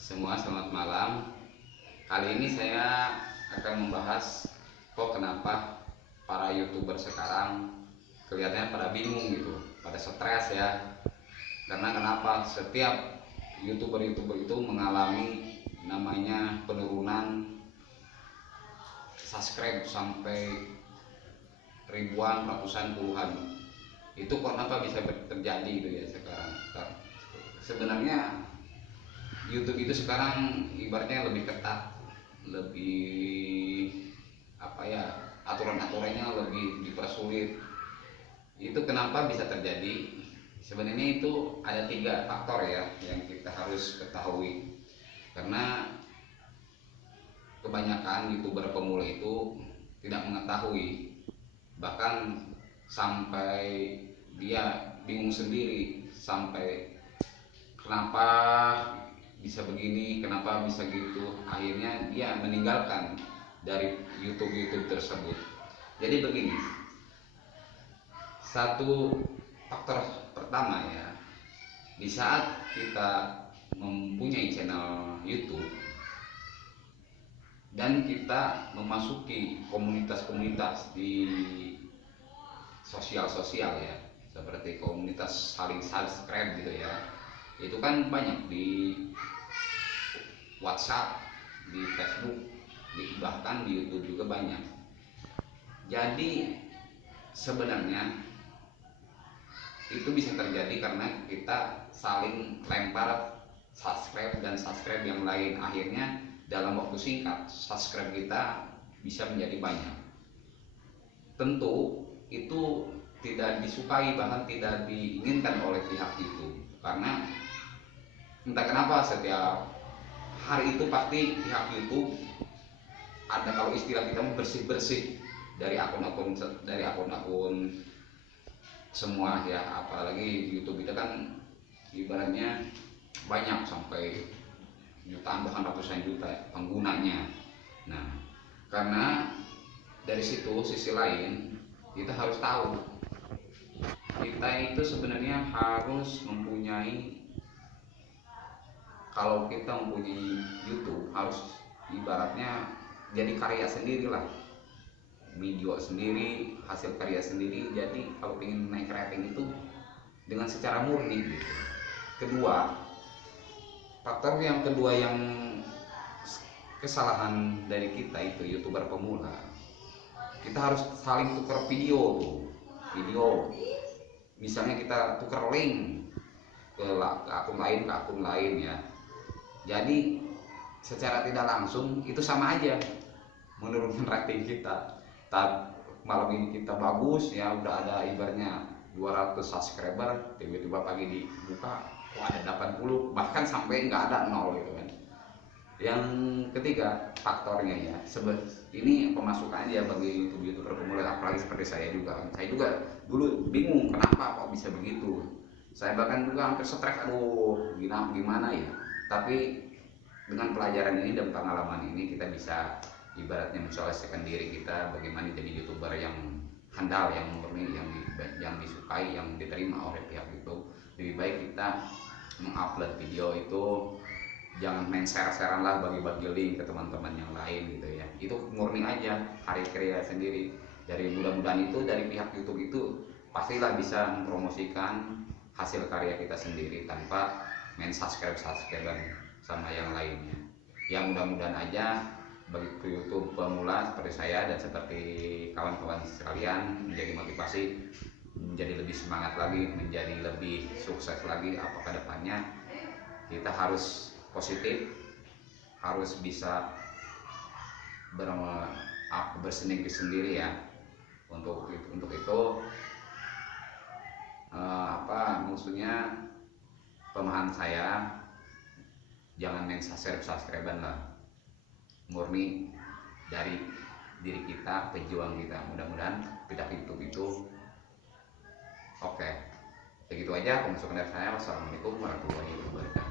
Semua selamat malam. Kali ini saya akan membahas kenapa para YouTuber sekarang kelihatannya pada bingung gitu, pada stres ya. Karena kenapa setiap YouTuber itu mengalami namanya penurunan subscribe sampai ribuan, ratusan, puluhan. Itu kenapa bisa terjadi gitu ya sekarang. Sebenarnya YouTube itu sekarang ibaratnya lebih ketat, lebih aturan-aturannya lebih dipersulit. Itu kenapa bisa terjadi? Sebenarnya itu ada 3 faktor ya yang kita harus ketahui. Karena kebanyakan YouTuber pemula itu tidak mengetahui, bahkan sampai dia bingung sendiri, sampai kenapa bisa begini, kenapa bisa gitu. Akhirnya dia meninggalkan dari YouTube tersebut. Jadi begini, satu faktor pertama ya, di saat kita mempunyai channel YouTube dan kita memasuki komunitas-komunitas di sosial ya, seperti komunitas saling subscribe gitu ya, itu kan banyak di WhatsApp, di Facebook, bahkan di YouTube juga banyak. Jadi sebenarnya itu bisa terjadi karena kita saling lempar subscribe dan subscribe yang lain. Akhirnya dalam waktu singkat subscribe kita bisa menjadi banyak. Tentu itu tidak disukai, bahkan tidak diinginkan oleh pihak itu, karena entah kenapa setiap hari itu pasti pihak YouTube ada, kalau istilah kita bersih-bersih dari akun-akun semua ya. Apalagi YouTube itu kan ibaratnya banyak, sampai jutaan bahkan ratusan juta penggunanya. Nah, karena dari sisi lain kita harus tahu, kita itu sebenarnya harus mempunyai, kalau kita mempunyai YouTube harus ibaratnya jadi karya sendiri lah, video sendiri, hasil karya sendiri. Jadi kalau ingin naik rating itu dengan secara murni gitu. Faktor yang kedua yang kesalahan dari kita itu YouTuber pemula, kita harus saling tukar video. Misalnya kita tukar link ke akun lain ya. Jadi secara tidak langsung itu sama aja menurunkan rating kita. Malam ini kita bagus ya, udah ada ibaratnya 200 subscriber, tiba-tiba pagi dibuka ada 80, bahkan sampai nggak ada 0 gitu kan. Yang ketiga faktornya ya, ini pemasukan aja bagi YouTuber pemula, apalagi seperti saya juga dulu bingung kenapa kok bisa begitu. Saya bahkan juga hampir stres, aduh gimana ya. Tapi dengan pelajaran ini dan pengalaman ini kita bisa ibaratnya mensosialisasikan diri kita bagaimana jadi YouTuber yang handal, yang murni, yang disukai, yang diterima oleh pihak itu. Lebih baik kita mengupload video itu jangan main share-sharean lah, bagi-bagi link ke teman-teman yang lain gitu ya. Itu murni aja, karya karya sendiri. Dari mudah-mudahan itu dari pihak YouTube itu pastilah bisa mempromosikan hasil karya kita sendiri tanpa main subscribe sama yang lainnya. Yang mudah-mudahan aja bagi YouTube pemula seperti saya dan seperti kawan-kawan sekalian menjadi motivasi, menjadi lebih semangat lagi, menjadi lebih sukses lagi. Apakah depannya kita harus positif, harus bisa bersendiri sendiri ya. Untuk itu maksudnya pemahaman saya, jangan main subscribe-an lah, murni dari diri kita, pejuang kita. Mudah-mudahan tidak YouTube itu oke. Begitu aja pemasukan dari saya. Wassalamualaikum warahmatullahi wabarakatuh.